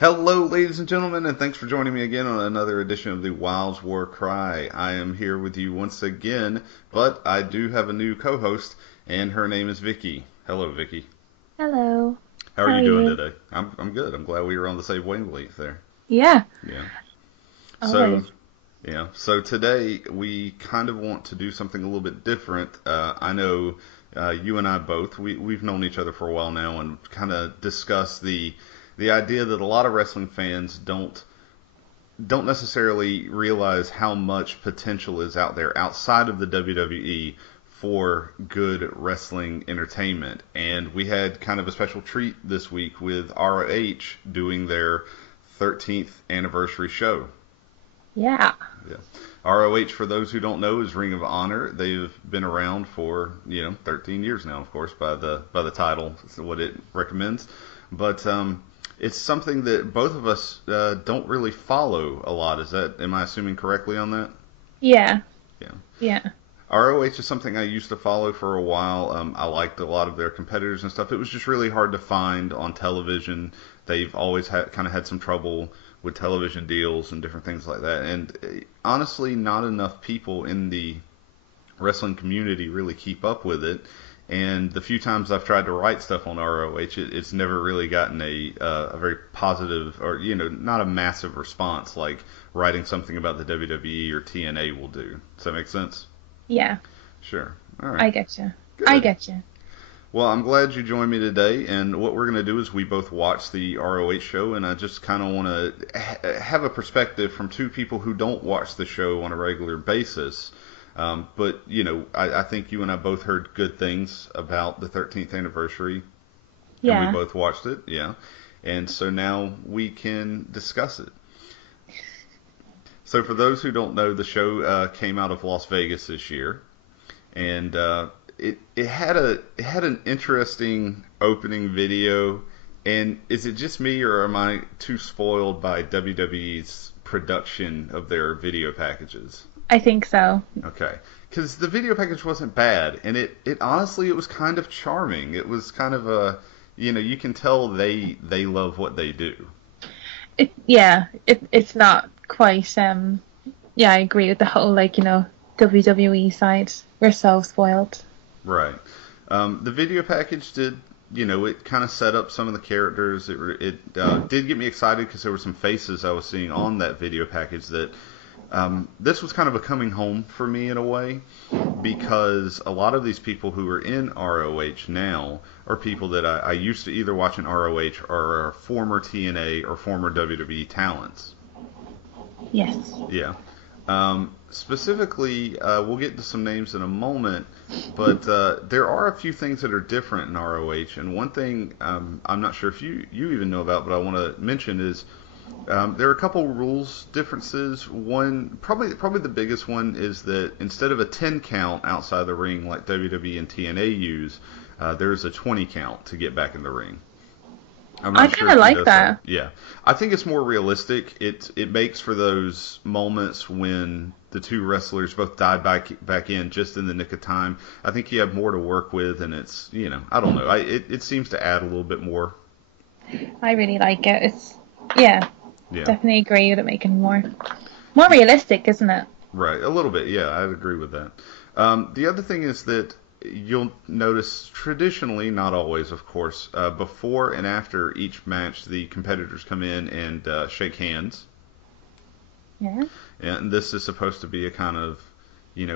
Hello, ladies and gentlemen, and thanks for joining me again on another edition of the Wilds War Cry. I am here with you once again, but I do have a new co-host, and her name is Vicky. Hello, Vicky. Hello. How are How you are doing you? today? I'm good. I'm glad we were on the same wavelength there. Yeah, Yeah. So always. so today we kind of want to do something a little bit different. I know you and I both we've known each other for a while now, and kind of discuss the idea that a lot of wrestling fans don't necessarily realize how much potential is out there outside of the WWE for good wrestling entertainment. And we had kind of a special treat this week with RoH doing their 13th anniversary show. Yeah. Yeah. RoH, for those who don't know, is Ring of Honor. They've been around for 13 years now, of course, by the title, what it recommends. But it's something that both of us don't really follow a lot. Am I assuming correctly on that? Yeah. Yeah. Yeah. RoH is something I used to follow for a while. I liked a lot of their competitors and stuff. It was just really hard to find on television. They've always kind of had some trouble with television deals and different things like that. And honestly, not enough people in the wrestling community really keep up with it. And the few times I've tried to write stuff on RoH, it's never really gotten a very positive or not a massive response like writing something about the WWE or TNA will do. Does that make sense? Yeah. Sure. All right. I get you. I Good. get you. Well, I'm glad you joined me today. And what we're going to do is we both watch the ROH show, and I just kind of want to have a perspective from two people who don't watch the show on a regular basis. But, I think you and I both heard good things about the 13th anniversary, and we Yeah. both watched it. Yeah. And so now we can discuss it. So, for those who don't know, the show came out of Las Vegas this year, and it had an interesting opening video. And is it just me, or am I too spoiled by WWE's production of their video packages? I think so. Okay, because the video package wasn't bad, and it honestly it was kind of charming. It was kind of you can tell they love what they do. It's not quite yeah, I agree with the whole WWE side. We're so spoiled. Right. The video package did, it kind of set up some of the characters. It did get me excited because there were some faces I was seeing on that video package that this was kind of a coming home for me in a way because a lot of these people who are in ROH now are people that I used to either watch in ROH or are former TNA or former WWE talents. Yes. Yeah. Specifically, we'll get to some names in a moment, but there are a few things that are different in ROH. And one thing I'm not sure if you even know about, but I want to mention is there are a couple rules differences. One, probably the biggest one is that instead of a 10 count outside the ring like WWE and TNA use, there's a 20 count to get back in the ring. I'm I not sure kind of if you like noticed that. that. Yeah, I think it's more realistic. It makes for those moments when the two wrestlers both dive back in just in the nick of time. I think you have more to work with, and it's I don't know. It seems to add a little bit more. I really like it. Yeah, Yeah, definitely agree with it making more realistic, isn't it? right. A little bit. Yeah, I'd agree with that. The other thing is that you'll notice traditionally, not always, of course, before and after each match, the competitors come in and shake hands. Yeah. And this is supposed to be a kind of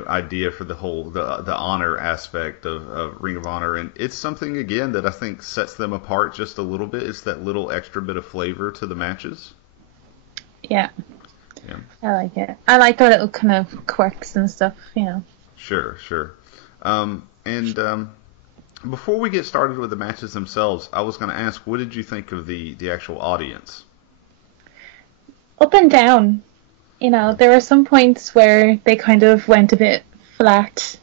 idea for the honor aspect of Ring of Honor, and it's something again that I think sets them apart just a little bit. It's that little extra bit of flavor to the matches. Yeah. Yeah, I like it. I like the little kind of quirks and stuff. sure, sure. And before we get started with the matches themselves, I was going to ask, what did you think of the actual audience? Up and down. There were some points where they kind of went a bit flat,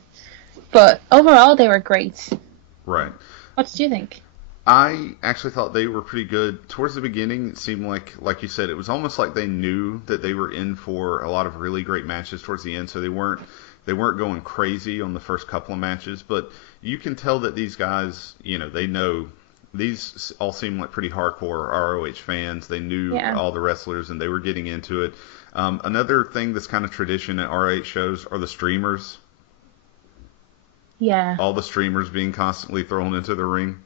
but overall they were great. Right. What did you think? I actually thought they were pretty good. Towards the beginning, it seemed like you said, it was almost like they knew that they were in for a lot of really great matches towards the end, so they weren't going crazy on the first couple of matches, but you can tell that these guys, they know these all seem like pretty hardcore ROH fans. They knew all the wrestlers and they were getting into it. Another thing that's kind of tradition at ROH shows are the streamers. Yeah. All the streamers being constantly thrown into the ring.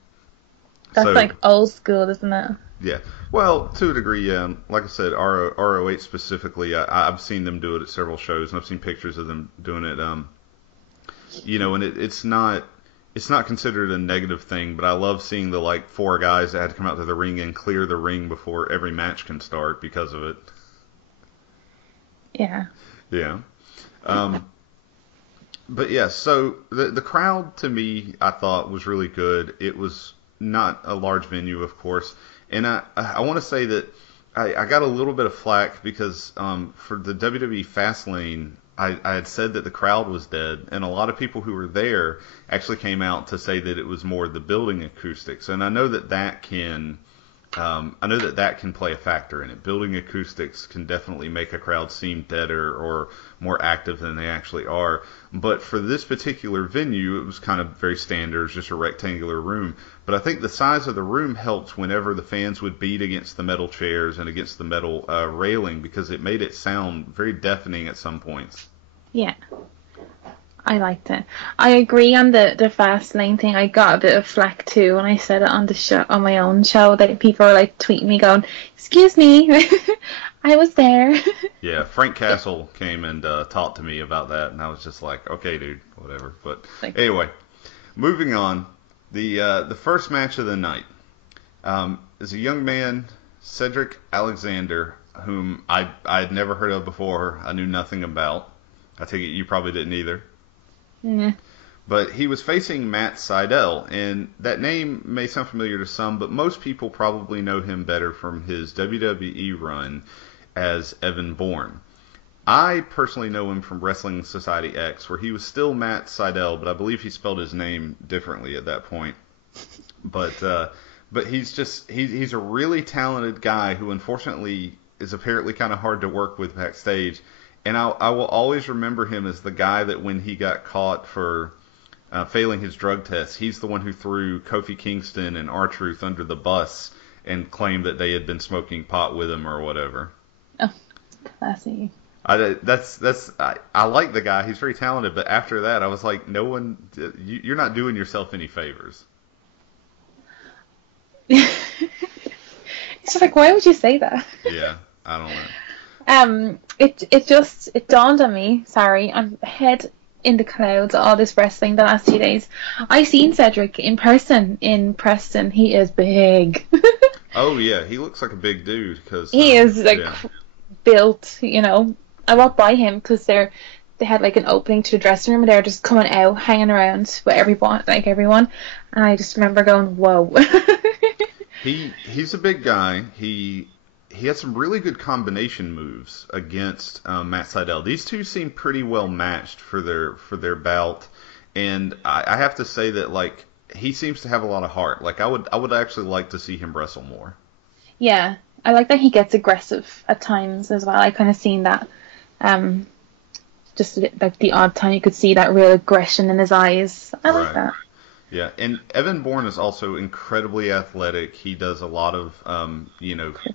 That's like old school, isn't it? Yeah. Well, to a degree, yeah. Like I said, ROH specifically, I've seen them do it at several shows, and I've seen pictures of them doing it. You know, and it's not considered a negative thing, but I love seeing the like 4 guys that had to come out to the ring and clear the ring before every match can start because of it. Yeah. Yeah. But yeah, so the crowd to me, I thought was really good. It was not a large venue, of course, and I want to say that I got a little bit of flack because for the WWE Fastlane, I had said that the crowd was dead, and a lot of people who were there actually came out to say that it was more the building acoustics, and I know that can play a factor in it. Building acoustics can definitely make a crowd seem deader or more active than they actually are. But for this particular venue, it was kind of very standard. It was just a rectangular room. But I think the size of the room helped whenever the fans would beat against the metal chairs and against the metal railing, because it made it sound very deafening at some points. Yeah. I liked it. I agree on the fast lane thing. I got a bit of flack too when I said it on the show, on my own show, that people were like tweeting me going, "Excuse me, I was there." Yeah, Frank Castle came and talked to me about that, and I was just like, "Okay, dude, whatever." But anyway, moving on. The first match of the night is a young man, Cedric Alexander, whom I had never heard of before. I knew nothing about. I take it you probably didn't either. Yeah. But he was facing Matt Seidel, and that name may sound familiar to some, but most people probably know him better from his WWE run as Evan Bourne. I personally know him from Wrestling Society X, where he was still Matt Seidel, but I believe he spelled his name differently at that point. But he's a really talented guy who unfortunately is apparently kind of hard to work with backstage. And I will always remember him as the guy that when he got caught for failing his drug test, he's the one who threw Kofi Kingston and R-Truth under the bus and claimed that they had been smoking pot with him or whatever. Oh, classy. I like the guy. He's very talented. But after that, I was like, you're not doing yourself any favors. It's just like, why would you say that? Yeah, I don't know. It dawned on me, sorry, I'm head in the clouds, all this wrestling the last 2 days. I seen Cedric in person in Preston. He is big. Oh yeah, he looks like a big dude because he is built, you know. I walked by him because they had like an opening to the dressing room and they were just coming out, hanging around with everyone, and I just remember going, whoa. He's a big guy. He had some really good combination moves against Matt Seidel. These two seem pretty well matched for their bout, and I have to say that like he seems to have a lot of heart. Like I would actually like to see him wrestle more. Yeah, I like that he gets aggressive at times as well. I kind of seen that, just like the odd time you could see that real aggression in his eyes. I like that. Yeah, and Evan Bourne is also incredibly athletic. He does a lot of,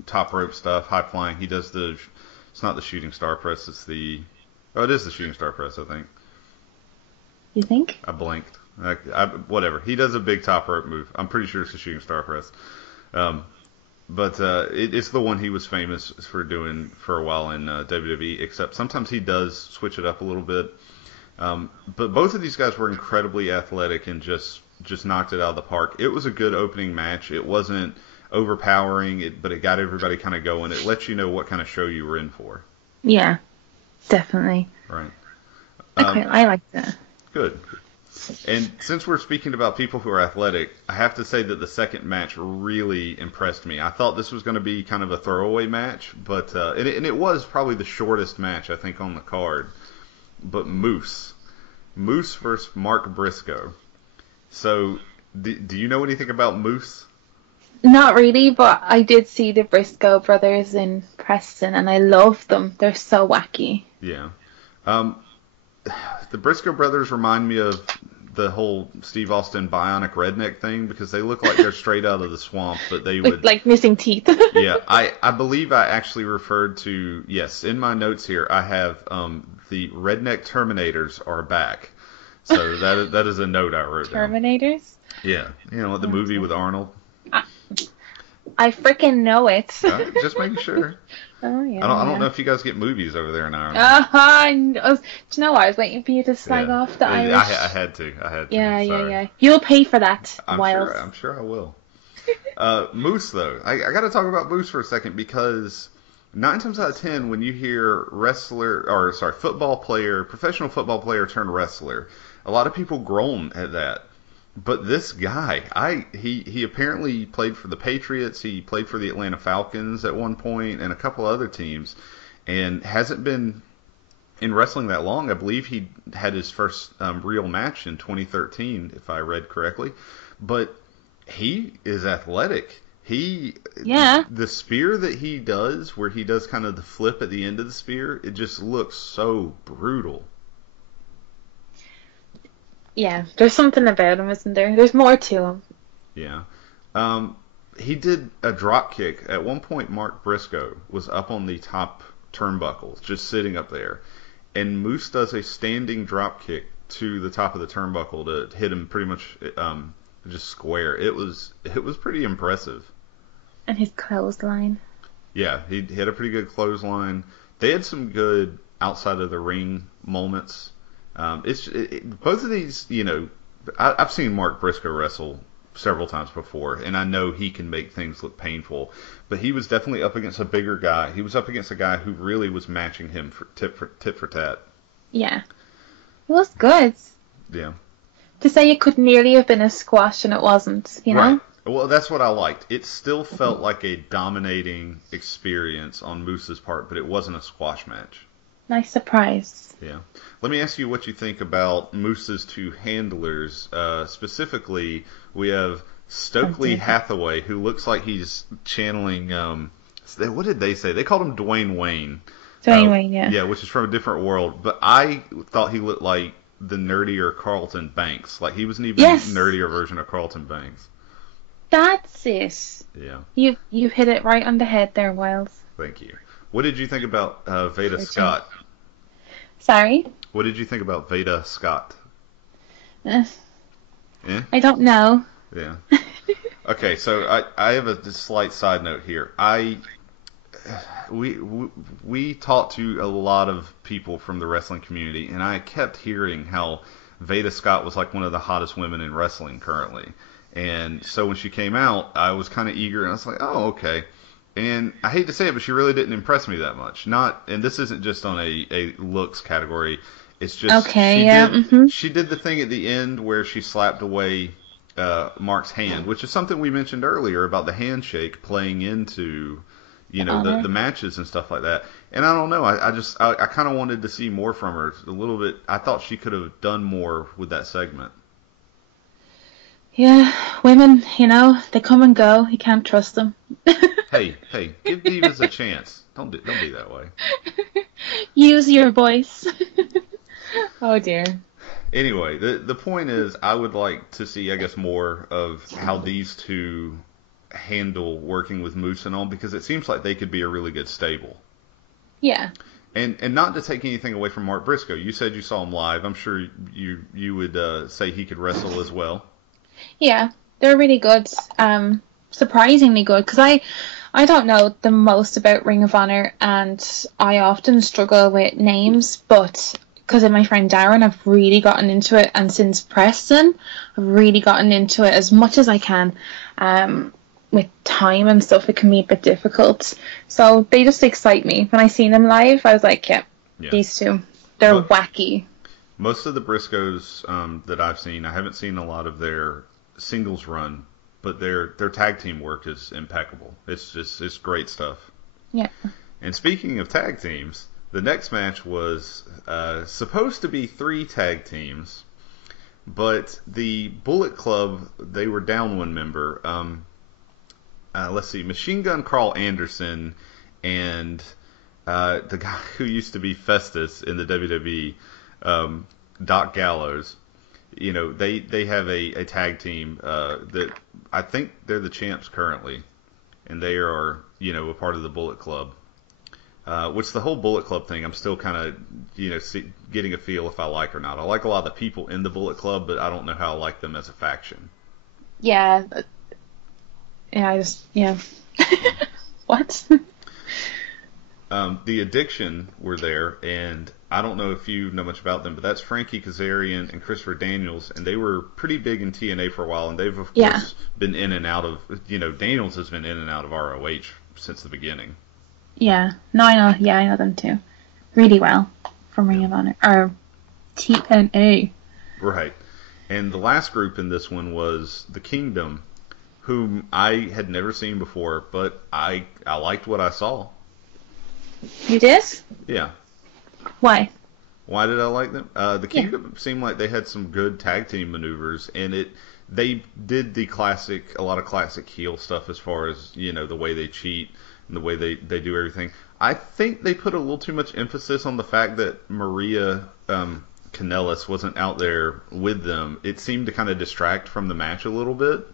top rope stuff, high flying. He does it's not the shooting star press, it is the shooting star press, I think. You think? I blinked. Whatever. He does a big top rope move. I'm pretty sure it's the shooting star press. But it's the one he was famous for doing for a while in WWE, except sometimes he does switch it up a little bit. But both of these guys were incredibly athletic and just knocked it out of the park. It was a good opening match. It wasn't overpowering, but it got everybody kind of going. It lets you know what kind of show you were in for. Yeah, definitely. Right. I like that. Good. And since we're speaking about people who are athletic, I have to say that the second match really impressed me. I thought this was going to be kind of a throwaway match, but and it was probably the shortest match, I think, on the card. But Moose versus Mark Briscoe. So, do you know anything about Moose? Not really, but I did see the Briscoe brothers in Preston, and I love them. They're so wacky. Yeah. The Briscoe brothers remind me of the whole Steve Austin bionic redneck thing because they look like they're straight out of the swamp, but they would like missing teeth. Yeah, I believe I actually referred to, yes, in my notes here I have the redneck Terminators are back. So that is a note I wrote down. Terminators? Yeah, the movie with Arnold. I freaking know it. Just making sure. Oh yeah. I don't know if you guys get movies over there in Ireland. Do you know what? I was waiting for you to slag off the Irish. I had to. Yeah. You'll pay for that. I'm sure I will. Moose though, I got to talk about Moose for a second because 9 times out of 10 when you hear professional football player turned wrestler, a lot of people groan at that. But this guy, he apparently played for the Patriots. He played for the Atlanta Falcons at one point and a couple other teams, and hasn't been in wrestling that long. I believe he had his first real match in 2013, if I read correctly. But he is athletic. The spear that he does, where he does kind of the flip at the end of the spear, it just looks so brutal. Yeah, there's something about him, isn't there? There's more to him. Yeah. He did a drop kick. At one point, Mark Briscoe was up on the top turnbuckle, just sitting up there. And Moose does a standing drop kick to the top of the turnbuckle to hit him pretty much just square. It was pretty impressive. And his clothesline. Yeah, he had a pretty good clothesline. They had some good outside of the ring moments. Both of these, I've seen Mark Briscoe wrestle several times before, and I know he can make things look painful, but he was definitely up against a bigger guy. He was up against a guy who really was matching him for tit for tat. Yeah. It was good. Yeah. To say it could nearly have been a squash and it wasn't, Right. Well, that's what I liked. It still felt like a dominating experience on Moose's part, but it wasn't a squash match. Nice surprise. Yeah. Let me ask you what you think about Moose's two handlers. Specifically, we have Stokely Hathaway, who looks like he's channeling, what did they say? They called him Dwayne Wayne. Dwayne Wayne, yeah. Yeah, which is from a different world. But I thought he looked like the nerdier Carlton Banks. Like he was an even nerdier version of Carlton Banks. That's it. Yeah. You've hit it right on the head there, Wiles. Thank you. What did you think about Veda Scott? Sorry? What did you think about Veda Scott? I don't know. Yeah. Okay, so I have a slight side note here. We talked to a lot of people from the wrestling community, and I kept hearing how Veda Scott was like one of the hottest women in wrestling currently. And so when she came out, I was kind of eager, and I was like, oh, okay. And I hate to say it, but she really didn't impress me that much. And this isn't just on a looks category. It's just she did the thing at the end where she slapped away Mark's hand, which is something we mentioned earlier about the handshake playing into the matches and stuff like that. And I don't know. I kind of wanted to see more from her a little bit. I thought she could have done more with that segment. Yeah, women, they come and go. You can't trust them. Hey, give divas a chance. Don't be that way. Use your voice. Oh dear. Anyway, the point is, I would like to see, I guess, more of how these two handle working with Moose and all, because it seems like they could be a really good stable. Yeah. And not to take anything away from Mark Briscoe. You said you saw him live. I'm sure you would say he could wrestle as well. Yeah, they're really good. Surprisingly good, because I don't know the most about Ring of Honor, and I often struggle with names, but because of my friend Darren, I've really gotten into it, and since Preston, I've really gotten into it as much as I can. With time and stuff, it can be a bit difficult. So they just excite me. When I seen them live, I was like, yeah. These two, they're wacky. Most of the Briscoes that I've seen, I haven't seen a lot of their singles run, but their tag team work is impeccable. It's great stuff. Yeah. And speaking of tag teams, the next match was supposed to be 3 tag teams, but the Bullet Club, they were down one member. Let's see, Machine Gun Carl Anderson and the guy who used to be Festus in the WWE, Doc Gallows. they have a tag team that I think they're the champs currently, and they are a part of the Bullet Club. Which the whole Bullet Club thing, I'm still kind of getting a feel if I like or not. I like a lot of the people in the Bullet Club, but I don't know how I like them as a faction. Yeah. Yeah. What? The Addiction were there, and I don't know if you know much about them, but that's Frankie Kazarian and Christopher Daniels, and they were pretty big in TNA for a while, and they've of course been in and out of, Daniels has been in and out of RoH since the beginning. Yeah. No, I know. Yeah, I know them too. Really well from Ring of Honor or TNA. Right. And the last group in this one was the Kingdom, whom I had never seen before, but I liked what I saw. You did? Yeah. Why? Why did I like them? The Kingdom seemed like they had some good tag team maneuvers, and they did a lot of classic heel stuff as far as, the way they cheat and the way they do everything. I think they put a little too much emphasis on the fact that Maria Kanellis wasn't out there with them. It seemed to kind of distract from the match a little bit.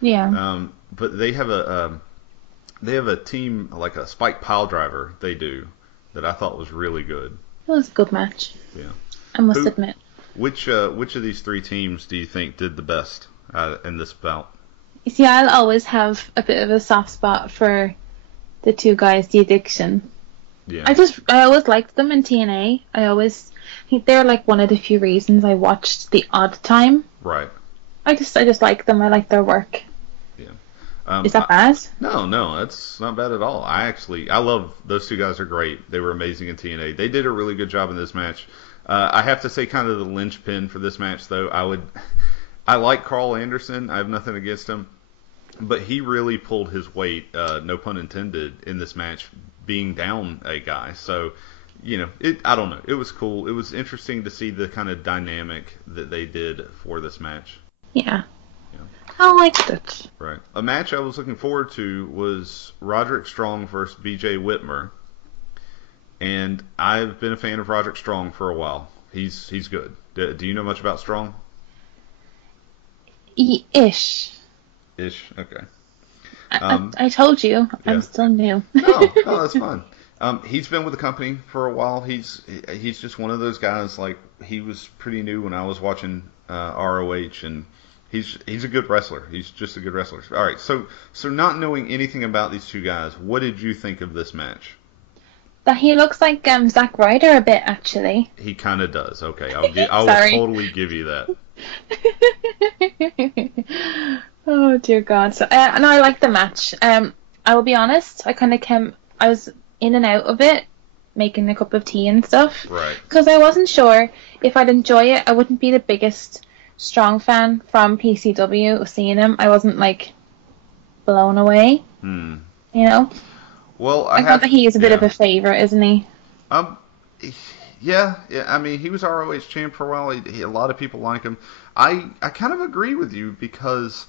Yeah. But they have a team, like a Spike Piledriver they do, that I thought was really good. It was a good match. Yeah. I must admit. Which of these three teams do you think did the best in this bout? You see, I'll always have a bit of a soft spot for the two guys, the Addiction. Yeah. I always liked them in TNA. I think they're like one of the few reasons I watched The Odd Time. Right. I just like them. I like their work. Yeah. Is that bad? No, that's not bad at all. I love those two guys. Are great. They were amazing in TNA. They did a really good job in this match. I have to say, kind of the linchpin for this match, though, I like Carl Anderson. I have nothing against him, but he really pulled his weight, no pun intended, in this match, being down a guy. So, I don't know. It was cool. It was interesting to see the kind of dynamic that they did for this match. Yeah. I liked it. Right. A match I was looking forward to was Roderick Strong versus BJ Whitmer. And I've been a fan of Roderick Strong for a while. He's good. Do you know much about Strong? Ish. Okay. I told you. Yeah. I'm still new. No, that's fine. He's been with the company for a while. He's just one of those guys. Like, he was pretty new when I was watching RoH, and he's a good wrestler. He's just a good wrestler. All right, so not knowing anything about these two guys, what did you think of this match? That he looks like Zack Ryder a bit, actually. He kind of does. Okay, I will totally give you that. Oh dear God! So, and I like the match. I will be honest. I was in and out of it, making a cup of tea and stuff. Right. Because I wasn't sure if I'd enjoy it. I wouldn't be the biggest Strong fan from PCW. Seeing him, I wasn't like blown away. Well, I thought that he is a bit of a favorite, isn't he? Yeah. I mean, he was ROH champ for a while. A lot of people like him. I kind of agree with you because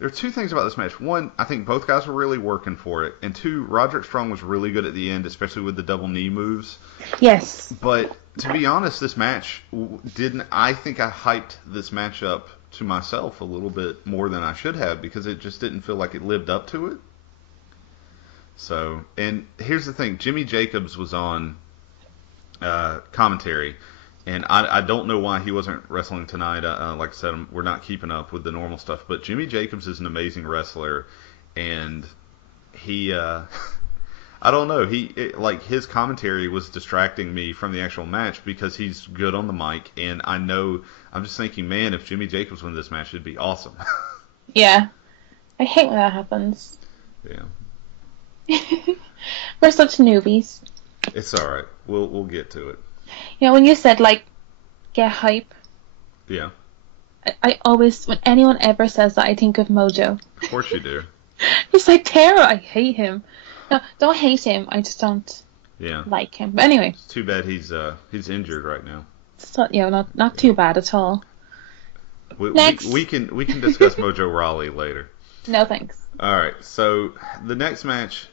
there are two things about this match. One, I think both guys were really working for it, and two, Roderick Strong was really good at the end, especially with the double knee moves. Yes. But to be honest, this match I think I hyped this match up to myself a little bit more than I should have because it just didn't feel like it lived up to it. So, and here's the thing, Jimmy Jacobs was on commentary, and I don't know why he wasn't wrestling tonight. Like I said, we're not keeping up with the normal stuff, but Jimmy Jacobs is an amazing wrestler, and he, I don't know, his commentary was distracting me from the actual match because he's good on the mic, and I'm just thinking, man, if Jimmy Jacobs won this match, it'd be awesome. Yeah. I hate when that happens. Yeah. We're such newbies. It's alright. We'll get to it. When you said, get hype. Yeah. I always, when anyone ever says that, I think of Mojo. Of course you do. He's like, Tara, I hate him. No, don't hate him. I just don't like him. But anyway. It's too bad he's injured right now. So, not too bad at all. Next. We can discuss Mojo Rawley later. No, thanks. All right, so the next match,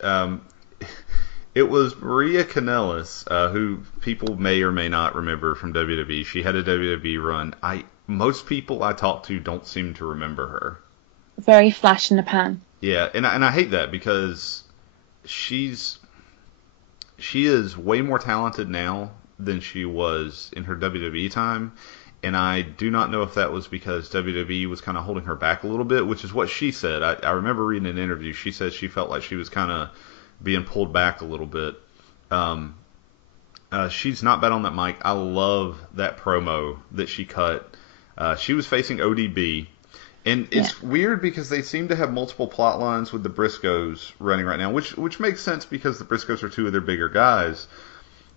it was Maria Kanellis, who people may or may not remember from WWE. She had a WWE run. most people I talk to don't seem to remember her. Very flash in the pan. Yeah, and I hate that because she is way more talented now than she was in her WWE time. And I do not know if that was because WWE was kind of holding her back a little bit, which is what she said. I remember reading an interview. She said she felt like she was kind of being pulled back a little bit. She's not bad on that mic. I love that promo that she cut. She was facing ODB. And it's weird because they seem to have multiple plot lines with the Briscoes running right now, which makes sense because the Briscoes are two of their bigger guys.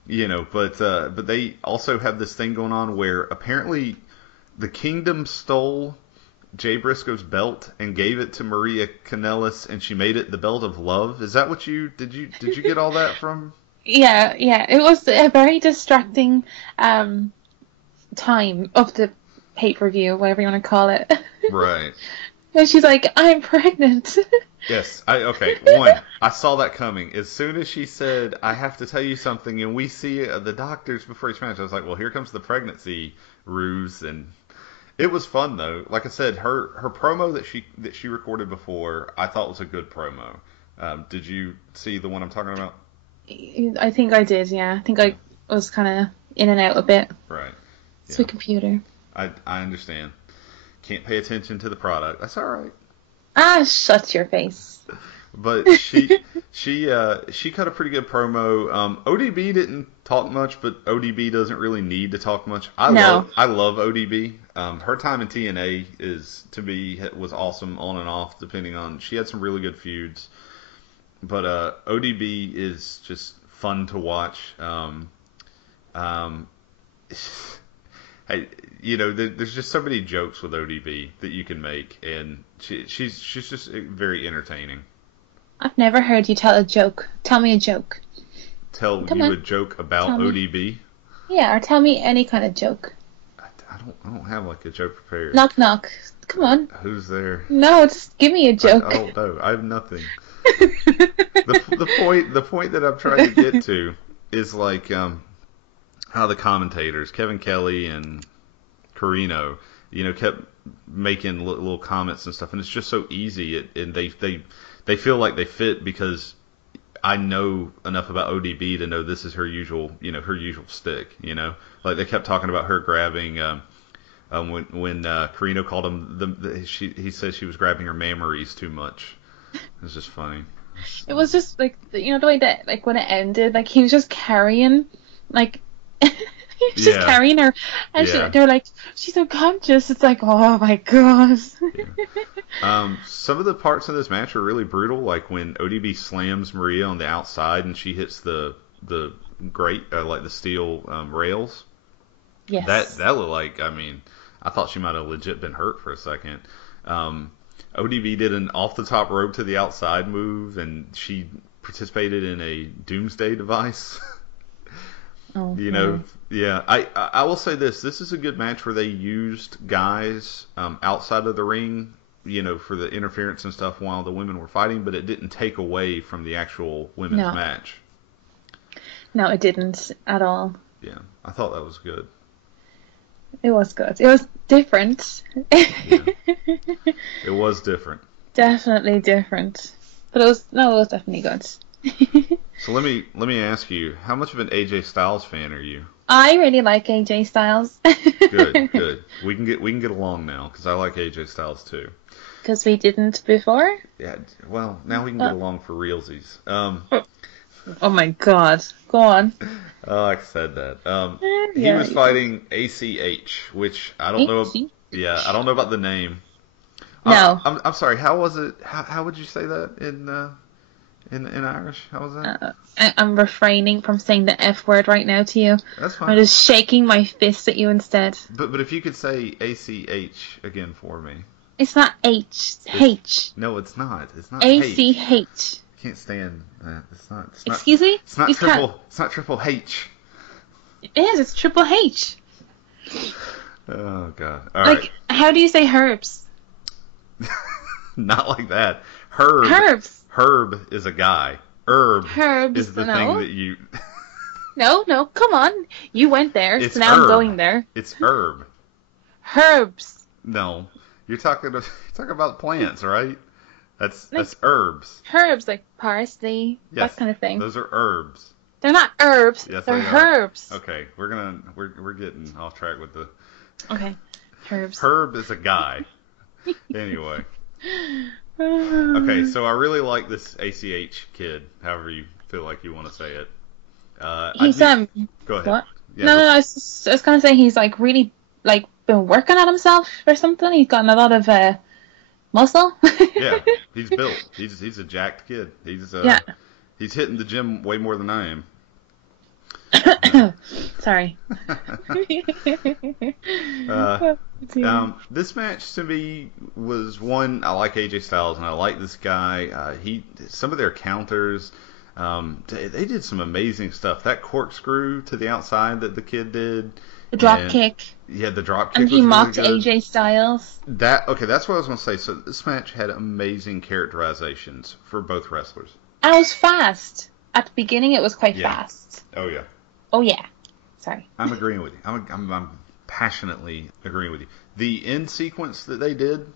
But they also have this thing going on where apparently the Kingdom stole Jay Briscoe's belt and gave it to Maria Kanellis, and she made it the belt of love. Is that what did you get all that from? Yeah. It was a very distracting time of the pay-per-view, whatever you want to call it. Right. And she's like, I'm pregnant. Yes. I saw that coming. As soon as she said, I have to tell you something, and we see the doctors before each match, I was like, well, here comes the pregnancy ruse. And it was fun, though. Like I said, her promo that she recorded before, I thought was a good promo. Did you see the one I'm talking about? I think I did, yeah. I think I was kind of in and out a bit. Right. It's a computer. I understand. Can't pay attention to the product. That's all right. Ah, shut your face. But she cut a pretty good promo. ODB didn't talk much, but ODB doesn't really need to talk much. I love ODB. Her time in TNA was awesome on and off, depending on. She had some really good feuds, but ODB is just fun to watch. There's just so many jokes with ODB that you can make, and she's just very entertaining. I've never heard you tell a joke. Tell me a joke. A joke about ODB? Yeah, or tell me any kind of joke. I don't have like a joke prepared. Knock knock. Come on. Who's there? No, just give me a joke. I don't know. I have nothing. The point that I'm trying to get to is like how the commentators, Kevin Kelly and Carino, kept making little comments and stuff, and it's just so easy, and they feel like they fit because I know enough about ODB to know this is her usual stick, like they kept talking about her grabbing when Carino called him he said she was grabbing her mammaries too much. It's just funny. It was just like the way that like when it ended, like he was just carrying like. He was just carrying her, and they're like, she's unconscious. It's like, oh my god. Some of the parts of this match are really brutal, like when ODB slams Maria on the outside and she hits the grate, like the steel rails. Yes. That looked like, I thought she might have legit been hurt for a second. ODB did an off the top rope to the outside move, and she participated in a doomsday device. Oh, yeah. I will say this is a good match where they used guys outside of the ring, for the interference and stuff while the women were fighting, but it didn't take away from the actual women's match. No, it didn't at all. Yeah, I thought that was good. It was good. It was different. Yeah. It was different. Definitely different. But it was definitely good. So let me ask you, how much of an AJ Styles fan are you? I really like AJ Styles. Good. We can get along now because I like AJ Styles too. Because we didn't before. Yeah. Well, now we can get along for realsies. Oh my God. Go on. I said that. He was fighting ACH, which I don't know. Yeah, I don't know about the name. No. I'm sorry. How was it? How would you say that in Irish? How was that? I'm refraining from saying the F word right now to you. That's fine. I'm just shaking my fist at you instead. But if you could say ACH again for me. It's not H. No, it's not. It's not ACH. Can't stand that. It's not. Excuse me? It's not triple. It's not triple H. It is. It's triple H. Oh God! All right. How do you say herbs? Not like that. Herbs. Herb is a guy. Herb is the thing that you. No, come on. You went there, so now I'm going there. It's herb. Herbs. No, you're talking about plants, right? That's herbs. Herbs like parsley, Yes, that kind of thing. those are herbs. They're not herbs. Yes, they're they are. herbs. Okay, we're getting off track with the. Okay, herbs. Herb is a guy. Anyway. Okay, so I really like this ACH kid. However you feel like you want to say it. He's Go ahead. What? Yeah, No. I was gonna say he's like really like been working at himself or something. He's gotten a lot of muscle. Yeah, he's built. He's a jacked kid. He's hitting the gym way more than I am. Sorry. This match to me was one. I like AJ Styles and I like this guy. Some of their counters. They did some amazing stuff. That corkscrew to the outside that the kid did. The drop kick. Yeah, the drop kick. And he was mocked really good. AJ Styles. That's what I was going to say. So this match had amazing characterizations for both wrestlers. And it was fast. At the beginning, it was quite fast. Oh yeah. Oh yeah. Sorry. I'm agreeing with you. I'm passionately agreeing with you. The end sequence that they did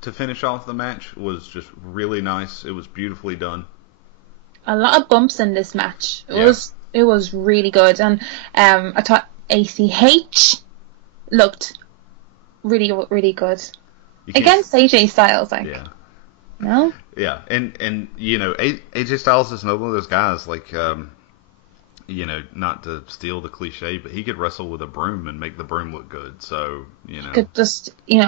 to finish off the match was just really nice. It was beautifully done. A lot of bumps in this match. It was really good, and I thought ACH looked really, really good against AJ Styles. Like, no, yeah, and you know, AJ Styles is another one of those guys. Like, you know, not to steal the cliche, but he could wrestle with a broom and make the broom look good. So, you know, could just do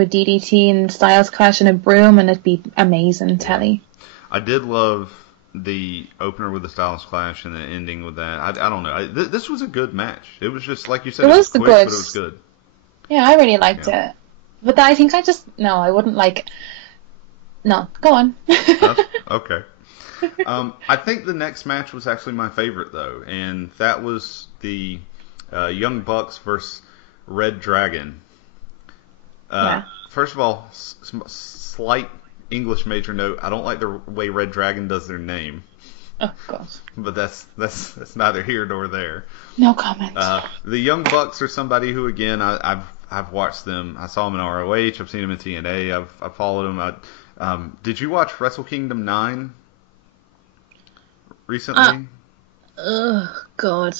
a DDT and Styles Clash in a broom, and it'd be amazing. Telly. I did love the opener with the Styles Clash and the ending with that. I don't know. This was a good match. It was just like you said. It was quick, but it was good. Yeah, I really liked it. But I think I wouldn't like. No, go on. Okay. I think the next match was actually my favorite though, and that was the Young Bucks versus Red Dragon. First of all, slight English major note: I don't like the way Red Dragon does their name. Oh God! But that's neither here nor there. No comment. The Young Bucks are somebody who, again, I've watched them. I saw them in RoH. I've seen them in TNA. I've followed them. Did you watch Wrestle Kingdom 9 recently? Oh God!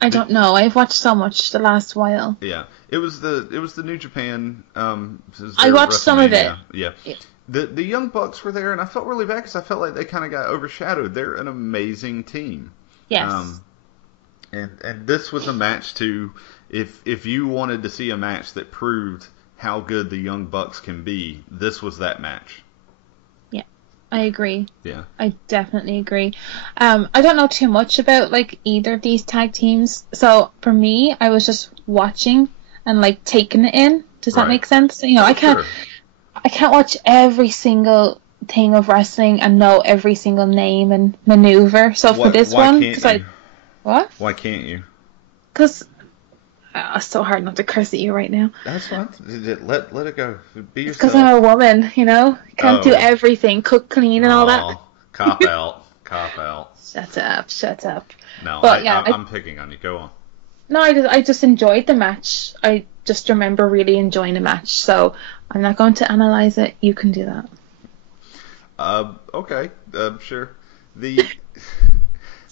I don't know. I've watched so much the last while. Yeah, it was the New Japan. I watched some of it. Yeah. The Young Bucks were there, and I felt really bad because I felt like they kind of got overshadowed. They're an amazing team. Yes. And this was a match to, if you wanted to see a match that proved how good the Young Bucks can be, this was that match. Yeah, I agree. Yeah. I definitely agree. I don't know too much about like either of these tag teams, so for me, I was just watching and like taking it in. Does that make sense? I can't watch every single thing of wrestling and know every single name and maneuver. So for this one, Why can't you? Because it's so hard not to curse at you right now. That's fine. Let it go. Be yourself. Because I'm a woman, Can't do everything, cook, clean, and all that. Cop out. Shut up. No, but I'm picking on you. Go on. No, I just enjoyed the match. I just remember really enjoying the match. So I'm not going to analyze it. You can do that. Okay. Sure.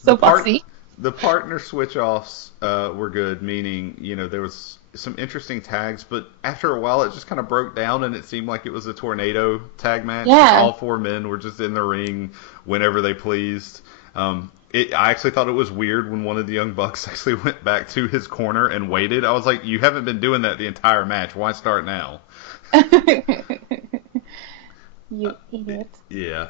Bossy. The partner switch-offs were good, meaning, there was some interesting tags, but after a while it just kind of broke down and it seemed like it was a tornado tag match. Yeah. All four men were just in the ring whenever they pleased. I actually thought it was weird when one of the Young Bucks actually went back to his corner and waited. I was like, you haven't been doing that the entire match. Why start now? You idiot. Yeah.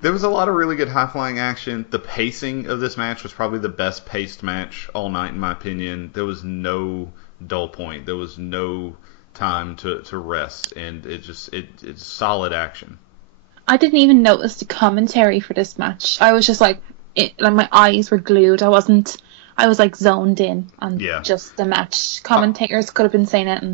There was a lot of really good high-flying action. The pacing of this match was probably the best paced match all night, in my opinion. There was no dull point. There was no time to rest, and it's solid action. I didn't even notice the commentary for this match. I was just like my eyes were glued. I was like zoned in on just the match. Commentators could have been saying it.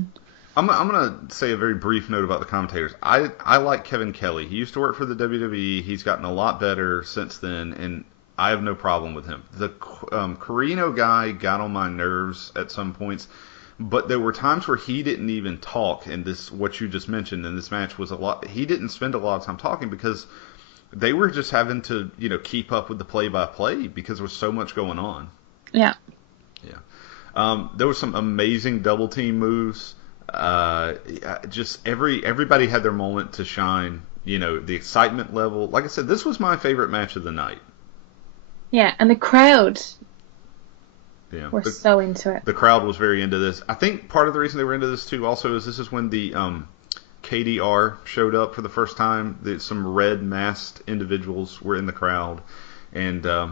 I'm going to say a very brief note about the commentators. I like Kevin Kelly. He used to work for the WWE. He's gotten a lot better since then, and I have no problem with him. The Carino guy got on my nerves at some points, but there were times where he didn't even talk. And this, what you just mentioned in this match, was a lot. He didn't spend a lot of time talking because they were just having to, keep up with the play-by-play because there was so much going on. Yeah. Yeah. There were some amazing double team moves. Just everybody had their moment to shine. The excitement level. Like I said, this was my favorite match of the night. Yeah, and the crowd Yeah, were so into it. The crowd was very into this. I think part of the reason they were into this too also is this is when the KDR showed up for the first time. Some red masked individuals were in the crowd, and I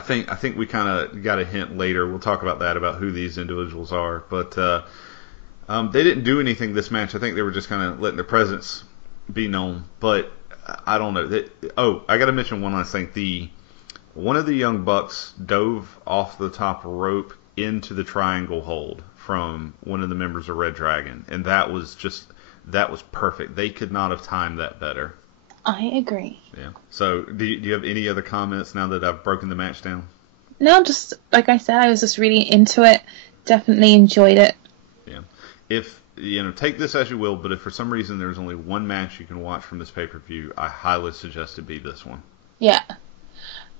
think we kind of got a hint later. We'll talk about that, about who these individuals are. But they didn't do anything this match. I think they were just kind of letting their presence be known. But I don't know. I got to mention one last thing. One of the Young Bucks dove off the top rope into the triangle hold from one of the members of Red Dragon, and that was perfect. They could not have timed that better. I agree. Yeah. So, do you have any other comments now that I've broken the match down? No, just like I said, I was just really into it. Definitely enjoyed it. Yeah. If take this as you will, but if for some reason there's only one match you can watch from this pay-per-view, I highly suggest it be this one. Yeah.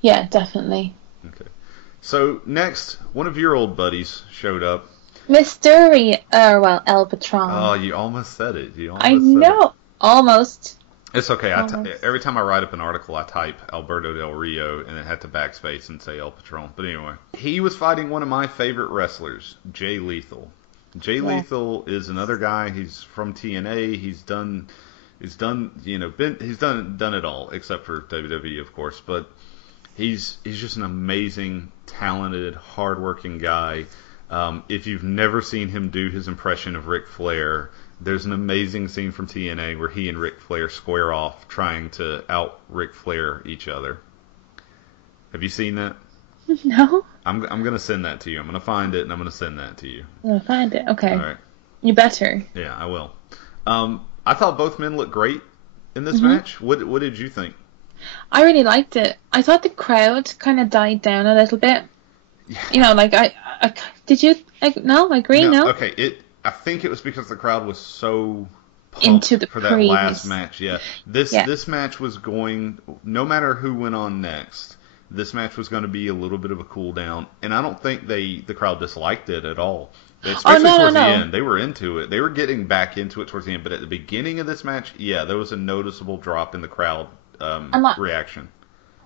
Yeah, definitely. Okay. So next, one of your old buddies showed up. Mysterio, El Patron. Oh, you almost said it. I know. Almost. It's okay. Every time I write up an article, I type Alberto Del Rio and then have to backspace and say El Patron. But anyway, he was fighting one of my favorite wrestlers, Jay Lethal. Jay Lethal is another guy. He's from TNA. He's done it all except for WWE, of course. But he's just an amazing, talented, hardworking guy. If you've never seen him do his impression of Ric Flair, there's an amazing scene from TNA where he and Ric Flair square off trying to out Ric Flair each other. Have you seen that? No. I'm going to send that to you. I'm going to find it and I'm going to send that to you. I'm going to find it. Okay. All right. You better. Yeah, I will. I thought both men looked great in this match. What did you think? I really liked it. I thought the crowd kind of died down a little bit. Yeah. Did you? No, I agree. No. Okay. I think it was because the crowd was so pumped into the for that last match. Yeah. This match was going, no matter who went on next, this match was going to be a little bit of a cool down, and I don't think the crowd disliked it at all. Especially towards the end. They were into it. They were getting back into it towards the end, but at the beginning of this match, yeah, there was a noticeable drop in the crowd reaction.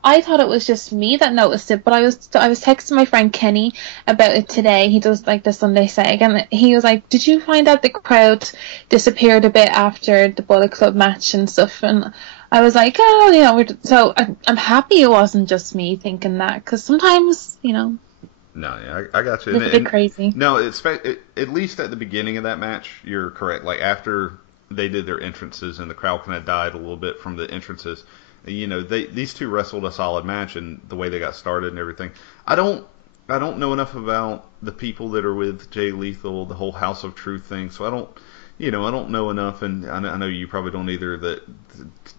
I thought it was just me that noticed it, but I was texting my friend Kenny about it today. He does like the Sunday Seg, and he was like, "Did you find out the crowd disappeared a bit after the Bullet Club match and stuff?" And I was like, "Oh, so I'm happy it wasn't just me thinking that, because sometimes, No, yeah, I got you. It's a bit crazy. No, at least at the beginning of that match, you're correct. Like after they did their entrances and the crowd kind of died a little bit from the entrances. These two wrestled a solid match, and the way they got started and everything. I don't know enough about the people that are with Jay Lethal, the whole House of Truth thing. So I don't know enough, and I know you probably don't either.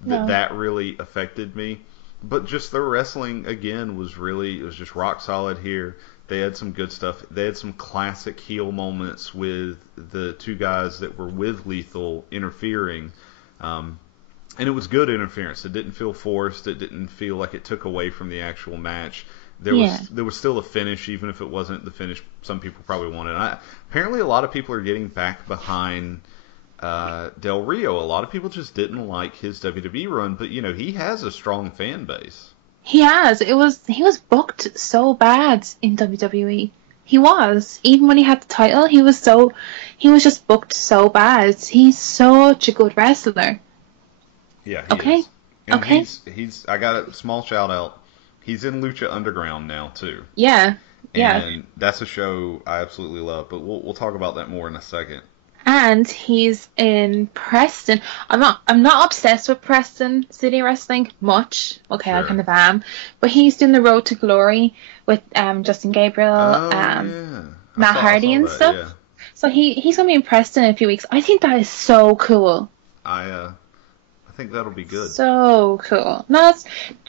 That really affected me. But just their wrestling again was just rock solid here. They had some good stuff. They had some classic heel moments with the two guys that were with Lethal interfering. And it was good interference. It didn't feel forced. It didn't feel like it took away from the actual match. There was still a finish, even if it wasn't the finish some people probably wanted. Apparently, a lot of people are getting back behind Del Rio. A lot of people just didn't like his WWE run, but he has a strong fan base. He has. He was booked so bad in WWE. He was. Even when he had the title, he was just booked so bad. He's such a good wrestler. Yeah, he is. And okay. He's. I got a small shout out. He's in Lucha Underground now too. Yeah. And that's a show I absolutely love. But we'll talk about that more in a second. And he's in Preston. I'm not obsessed with Preston City Wrestling much. Okay, sure. I kind of am. But he's doing the Road to Glory with Justin Gabriel, Matt Hardy and stuff. Yeah. So he's gonna be in Preston in a few weeks. I think that is so cool. I think that'll be good. So cool. No,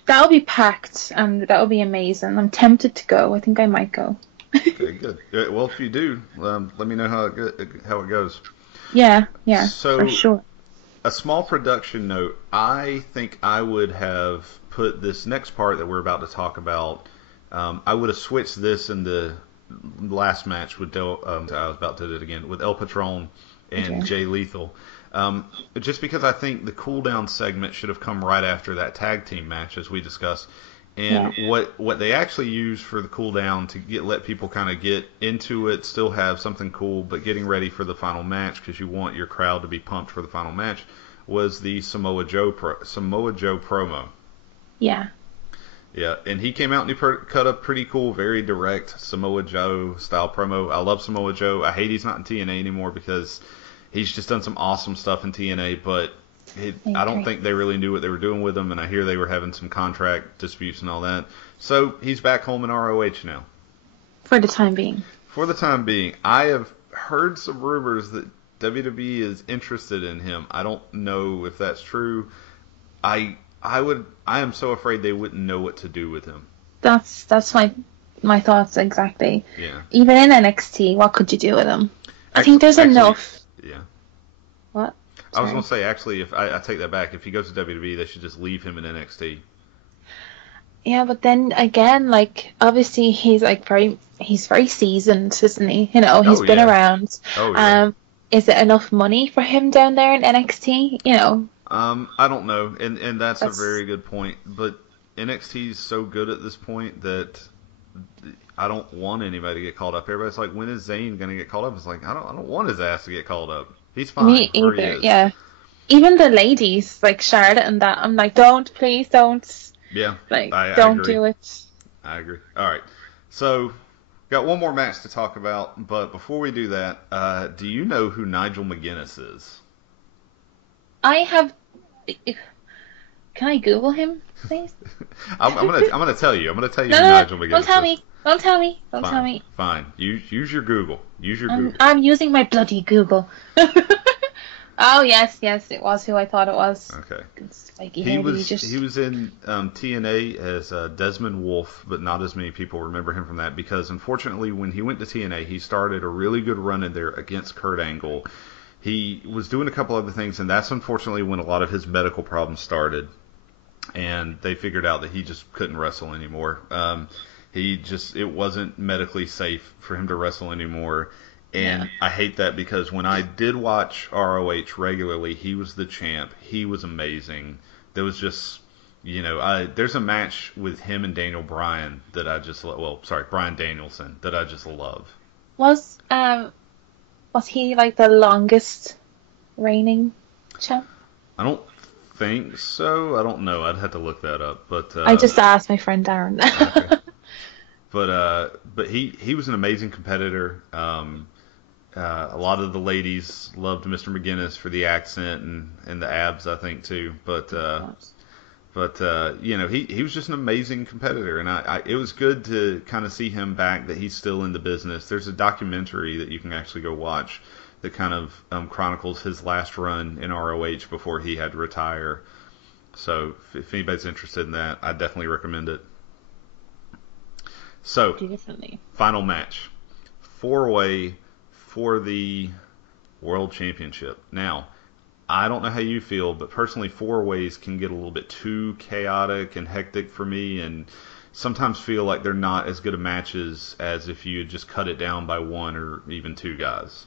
that'll be packed, and that'll be amazing. I'm tempted to go. I think I might go. Okay, good. Well, if you do, let me know how it goes. Yeah, So, for sure. A small production note. I think I would have put this next part that we're about to talk about. I would have switched this in the last match with I was about to do it again with El Patron and Jay Lethal. Just because I think the cool down segment should have come right after that tag team match, as we discussed. And what they actually use for the cool down to let people kind of get into it, still have something cool, but getting ready for the final match because you want your crowd to be pumped for the final match, was the Samoa Joe promo. Yeah. Yeah, and he came out and he cut a pretty cool, very direct Samoa Joe style promo. I love Samoa Joe. I hate he's not in TNA anymore because he's just done some awesome stuff in TNA, but I don't think they really knew what they were doing with him, and I hear they were having some contract disputes and all that. So he's back home in RoH now. For the time being. For the time being. I have heard some rumors that WWE is interested in him. I don't know if that's true. I am so afraid they wouldn't know what to do with him. That's my thoughts exactly. Yeah. Even in NXT, what could you do with him? I think there's enough. Yeah. What? Sorry. I was going to say, actually, if I take that back, if he goes to WWE, they should just leave him in NXT. Yeah, but then again, like, obviously he's very seasoned, isn't he? You know, he's been around. Oh, yeah. Is it enough money for him down there in NXT? You know. I don't know, and that's a very good point. But NXT is so good at this point that I don't want anybody to get called up. Everybody's like, when is Zayn going to get called up? It's like, I don't want his ass to get called up. He's fine. Me either. Yeah. Even the ladies, like Charlotte and that, I'm like, please don't. Yeah. Like, don't do it. I agree. All right. So, got one more match to talk about, but before we do that, do you know who Nigel McGuinness is? I have. Can I Google him, please? I'm gonna tell you. I'm gonna tell you who Nigel McGuinness is. Don't tell me. Don't tell me. Fine. Use your Google. Google. I'm using my bloody Google. Oh yes, it was who I thought it was. Okay. He was in TNA as Desmond Wolfe, but not as many people remember him from that because unfortunately, when he went to TNA, he started a really good run in there against Kurt Angle. He was doing a couple other things, and that's unfortunately when a lot of his medical problems started. And they figured out that he just couldn't wrestle anymore. It wasn't medically safe for him to wrestle anymore. And I hate that because when I did watch RoH regularly, he was the champ. He was amazing. There was just, there's a match with him and Daniel Bryan that I just, Bryan Danielson that I just love. Was he like the longest reigning champ? I don't think so. I don't know. I'd have to look that up. But I just asked my friend Darren. Okay. But he was an amazing competitor. A lot of the ladies loved Mr. McGuinness for the accent and the abs, I think too. But he was just an amazing competitor, and it was good to kind of see him back. That he's still in the business. There's a documentary that you can actually go watch that kind of chronicles his last run in RoH before he had to retire. So if anybody's interested in that, I definitely recommend it. So, definitely. Final match. 4-way for the World Championship. Now, I don't know how you feel, but personally 4-ways can get a little bit too chaotic and hectic for me, and sometimes feel like they're not as good of matches as if you had just cut it down by one or even two guys.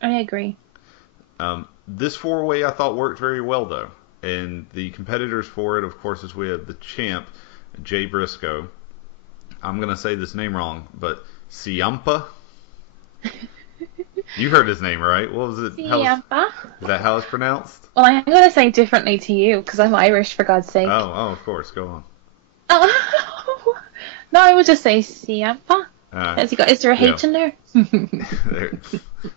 I agree. This 4-way I thought worked very well, though. And the competitors for it, of course, is we have the champ, Jay Briscoe. I'm going to say this name wrong, but Ciampa? You heard his name, right? What was it? Ciampa? Is that how it's pronounced? Well, I'm going to say it differently to you, because I'm Irish, for God's sake. Oh, of course. Go on. No, I would just say Ciampa. Is there a H in there?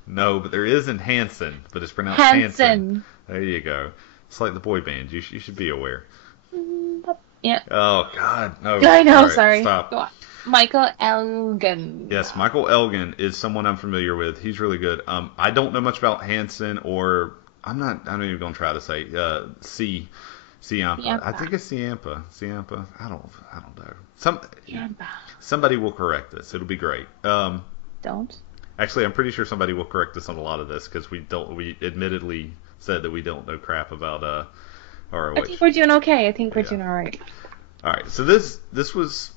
No, but there is in Hanson, but it's pronounced Hanson. Hanson. There you go. It's like the boy band. You should be aware. Yeah. Oh, God. No. I know, right, sorry. Stop. Go on. Michael Elgin. Yes, Michael Elgin is someone I'm familiar with. He's really good. I don't know much about Hanson or I'm not even gonna try to say Ciampa. I Ciampa. think it's Ciampa. Ciampa. I don't know. Ciampa. Somebody will correct this. It'll be great. Don't. Actually, I'm pretty sure somebody will correct us on a lot of this because we admittedly said that we don't know crap about RoH. I think we're doing okay. I think we're Yeah. doing all right. All right, so this was,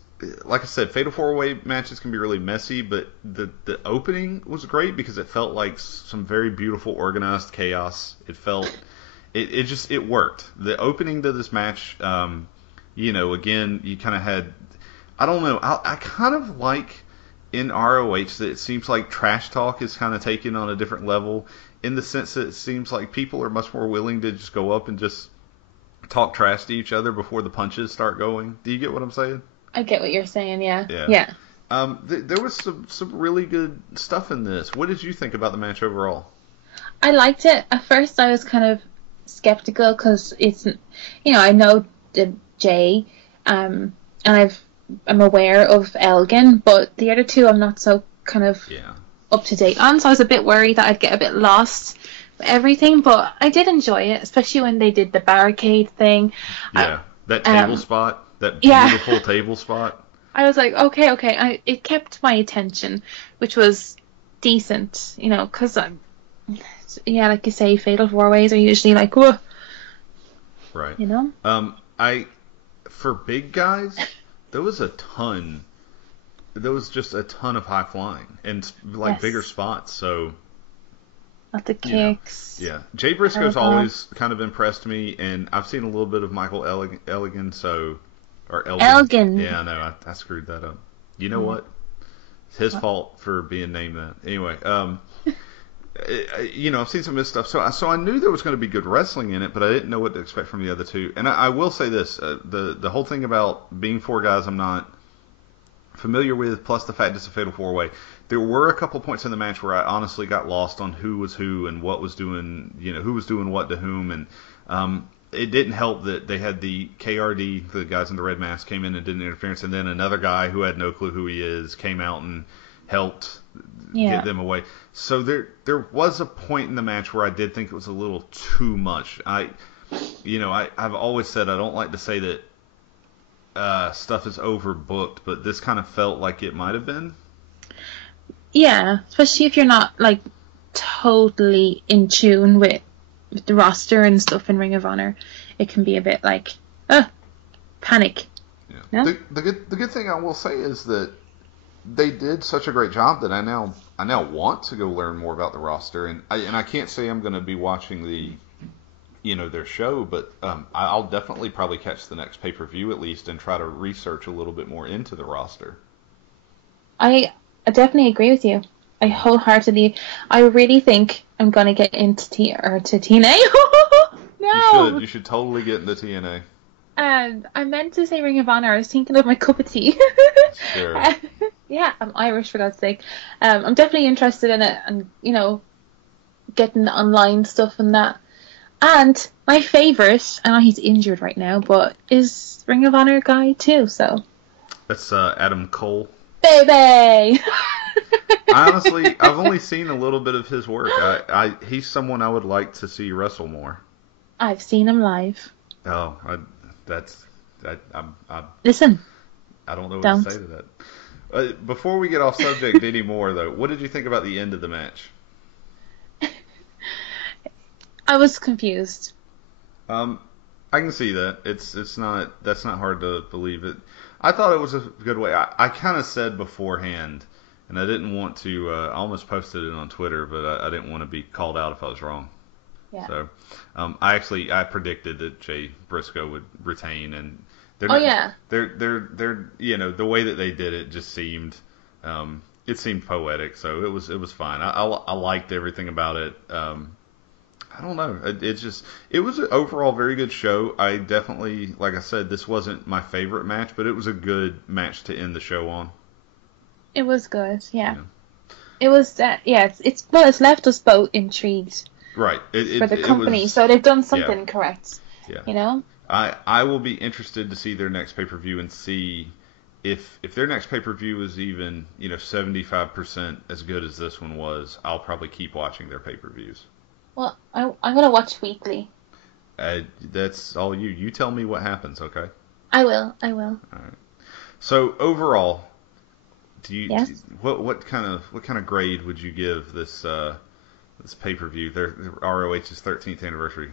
like I said, Fatal 4-Way matches can be really messy, but the opening was great because it felt like some very beautiful organized chaos. It felt it worked. The opening to this match, again, you kind of had, I don't know, I kind of like in ROH that it seems like trash talk is kind of taken on a different level in the sense that it seems like people are much more willing to just go up and just talk trash to each other before the punches start going. Do you get what I'm saying? I get what you're saying. Yeah. Yeah. Yeah. There was some really good stuff in this. What did you think about the match overall? I liked it. At first, I was kind of skeptical because it's, I know Jay, and I'm aware of Elgin, but the other two I'm not so kind of up to date on. So I was a bit worried that I'd get a bit lost with everything, but I did enjoy it, especially when they did the barricade thing. Yeah, that table spot, that beautiful table spot. I was like, okay. It kept my attention, which was decent, because like you say, Fatal 4-Ways are usually like, whoa. Right. For big guys, there was just a ton of high flying and bigger spots, so. Not the kicks. Yeah. Jay Briscoe's always kind of impressed me, and I've seen a little bit of Michael Elgin, or Elgin. Elgin. Yeah, I know. I screwed that up. You know what? It's his fault for being named that. Anyway, I've seen some of his stuff, so I knew there was going to be good wrestling in it, but I didn't know what to expect from the other two. And I will say this: the whole thing about being four guys, I'm not familiar with, plus the fact it's a Fatal 4-Way. There were a couple points in the match where I honestly got lost on who was who and what was doing, who was doing what to whom, and it didn't help that they had the KRD, the guys in the red mask, came in and did an interference, and then another guy who had no clue who he is came out and helped get them away. So there was a point in the match where I did think it was a little too much. I've always said I don't like to say that stuff is overbooked, but this kind of felt like it might have been. Yeah, especially if you're not like totally in tune with the roster and stuff in Ring of Honor, it can be a bit like panic. Yeah. No? The good thing I will say is that they did such a great job that I now want to go learn more about the roster, and I can't say I'm going to be watching their show, but I'll definitely probably catch the next pay-per-view at least and try to research a little bit more into the roster. I definitely agree with you. I wholeheartedly. I really think I'm gonna get into TNA. No. You should totally get into TNA. And I meant to say Ring of Honor. I was thinking of my cup of tea. Sure. Yeah, I'm Irish for God's sake. I'm definitely interested in it, and getting the online stuff and that. And my favourite, I know he's injured right now, but is Ring of Honor guy too. So. That's Adam Cole. Baby! Honestly, I've only seen a little bit of his work. He's someone I would like to see wrestle more. I've seen him live. Oh, Listen. I don't know what to say to that. Before we get off subject anymore, though, what did you think about the end of the match? I was confused. I can see that. That's not hard to believe it. I thought it was a good way. I kind of said beforehand, and I didn't want to. I almost posted it on Twitter, but I didn't want to be called out if I was wrong. Yeah. So, I predicted that Jay Briscoe would retain, and they're the way that they did it just seemed poetic. So it was fine. I liked everything about it. I don't know. It was an overall very good show. I definitely, like I said, this wasn't my favorite match, but it was a good match to end the show on. It was good, yeah. It was, it's left us both intrigued. Right. For the company, so they've done something correct. Yeah. I will be interested to see their next pay-per-view and see if their next pay-per-view is even, 75% as good as this one was. I'll probably keep watching their pay-per-views. Well, I'm gonna watch weekly. That's all you. You tell me what happens, okay? I will. I will. All right. So overall, Yes. what kind of grade would you give this pay-per-view? Their ROH's 13th anniversary.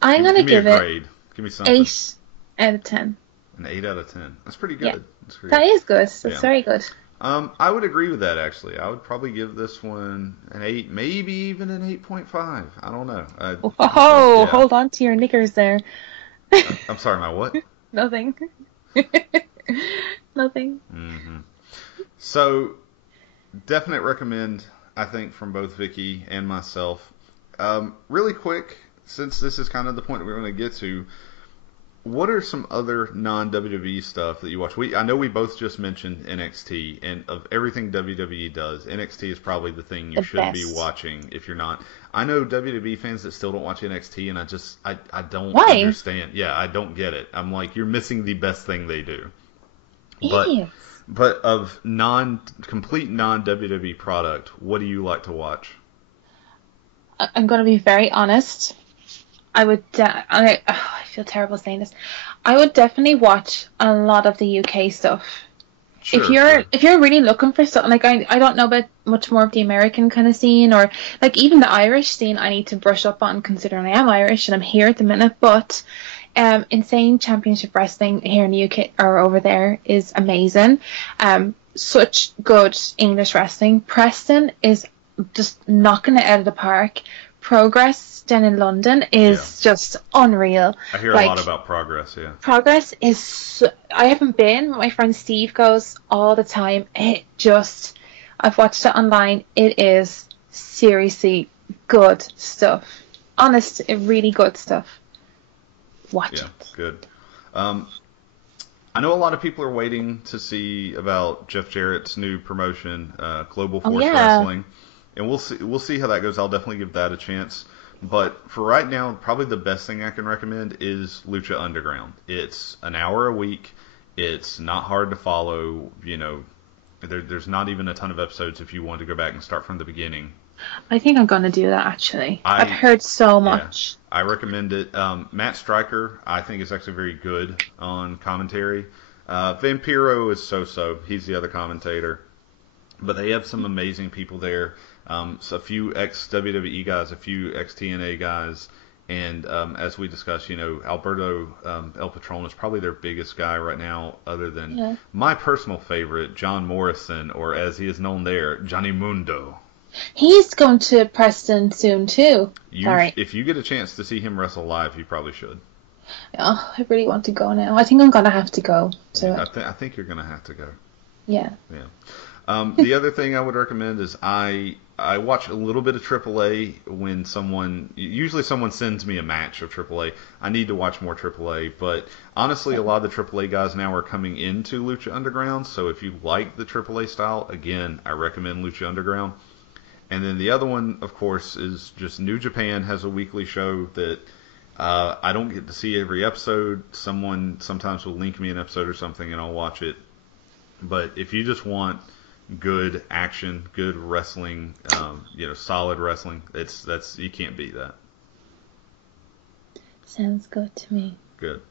I'm gonna Give me a give it grade. Give me something. 8 out of 10. An 8 out of 10. That's pretty Yeah. good. That's pretty That good. is good. That's Yeah. very good. I would agree with that actually. I would probably give this one an 8, maybe even an 8.5. I don't know. Oh, Yeah. hold on to your knickers there. I'm sorry, my what? Nothing. Nothing. hmm So, definite recommend, I think, from both Vicky and myself. Really quick, since this is kind of the point that we're going to get to, what are some other non-WWE stuff that you watch? I know we both just mentioned NXT, and of everything WWE does, NXT is probably the thing you The should be best. watching if you're not. I know WWE fans that still don't watch NXT, and I don't Why? understand. Yeah, I don't get it. I'm like, you're missing the best thing they do. But Idiots. but of complete non-WWE product, what do you like to watch? I'm going to be very honest. I feel terrible saying this. I would definitely watch a lot of the UK stuff. Sure, If you're really looking for something, like I don't know about much more of the American kind of scene, or like even the Irish scene I need to brush up on, considering I am Irish and I'm here at the minute. But Insane Championship Wrestling here in the UK or over there is amazing. Such good English wrestling. Preston is just knocking it out of the park. Progress down in London is just unreal. I hear a lot about Progress, yeah. Progress is... I haven't been, but my friend Steve goes all the time. I've watched it online. It is seriously good stuff. Honest, really good stuff. Watch it. Good. I know a lot of people are waiting to see about Jeff Jarrett's new promotion, Global Force Wrestling. And we'll see how that goes. I'll definitely give that a chance. But for right now, probably the best thing I can recommend is Lucha Underground. It's an hour a week. It's not hard to follow. There's not even a ton of episodes if you want to go back and start from the beginning. I think I'm going to do that, actually. I've heard so much. I recommend it. Matt Stryker, I think, is actually very good on commentary. Vampiro is so-so. He's the other commentator. But they have some amazing people there. So a few ex-WWE guys, a few ex-TNA guys, and as we discussed, Alberto El Patron is probably their biggest guy right now, other than my personal favorite, John Morrison, or as he is known there, Johnny Mundo. He's going to Preston soon, too. If you get a chance to see him wrestle live, you probably should. Oh, I really want to go now. I think I'm going to have to go to it. I think you're going to have to go. Yeah. The other thing I would recommend is I watch a little bit of AAA when usually someone sends me a match of AAA. I need to watch more AAA, but honestly, a lot of the AAA guys now are coming into Lucha Underground, so if you like the AAA style, again, I recommend Lucha Underground. And then the other one, of course, is just New Japan has a weekly show that I don't get to see every episode. Someone sometimes will link me an episode or something, and I'll watch it. But if you just want good action, good wrestling, solid wrestling, you can't beat that. Sounds good to me. Good.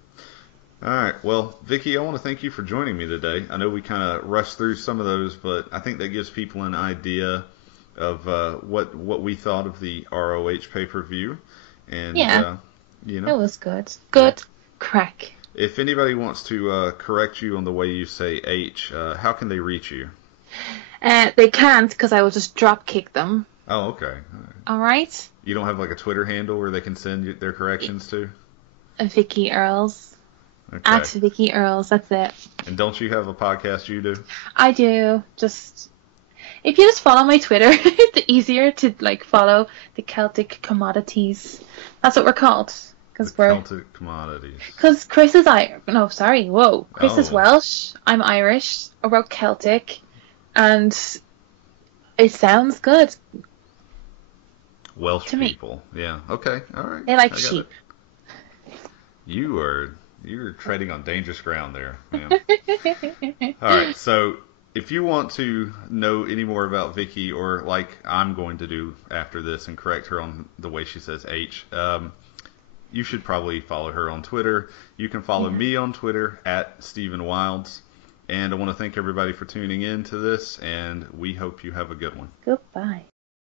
All right. Well, Vicky, I want to thank you for joining me today. I know we kind of rushed through some of those, but I think that gives people an idea of what we thought of the RoH pay-per-view. And it was good. Good crack. If anybody wants to correct you on the way you say H, how can they reach you? They can't, because I will just drop kick them. Oh, okay. All right. You don't have like a Twitter handle where they can send their corrections to? Vicky Earls. Okay. At Vicky Earls, that's it. And don't you have a podcast you do? I do. If you just follow my Twitter, it's easier to follow the Celtic Commodities. That's what we're called. Celtic Commodities. Because Chris is Chris is Welsh. I'm Irish. I wrote Celtic, and it sounds good. Welsh people. Yeah. Okay. All right. They like sheep. You're treading on dangerous ground there, man. All right. So If you want to know any more about Vicky, or like I'm going to do after this and correct her on the way she says H, you should probably follow her on Twitter. You can follow me on Twitter at Stephen Wilds. And I want to thank everybody for tuning in to this, and we hope you have a good one. Goodbye.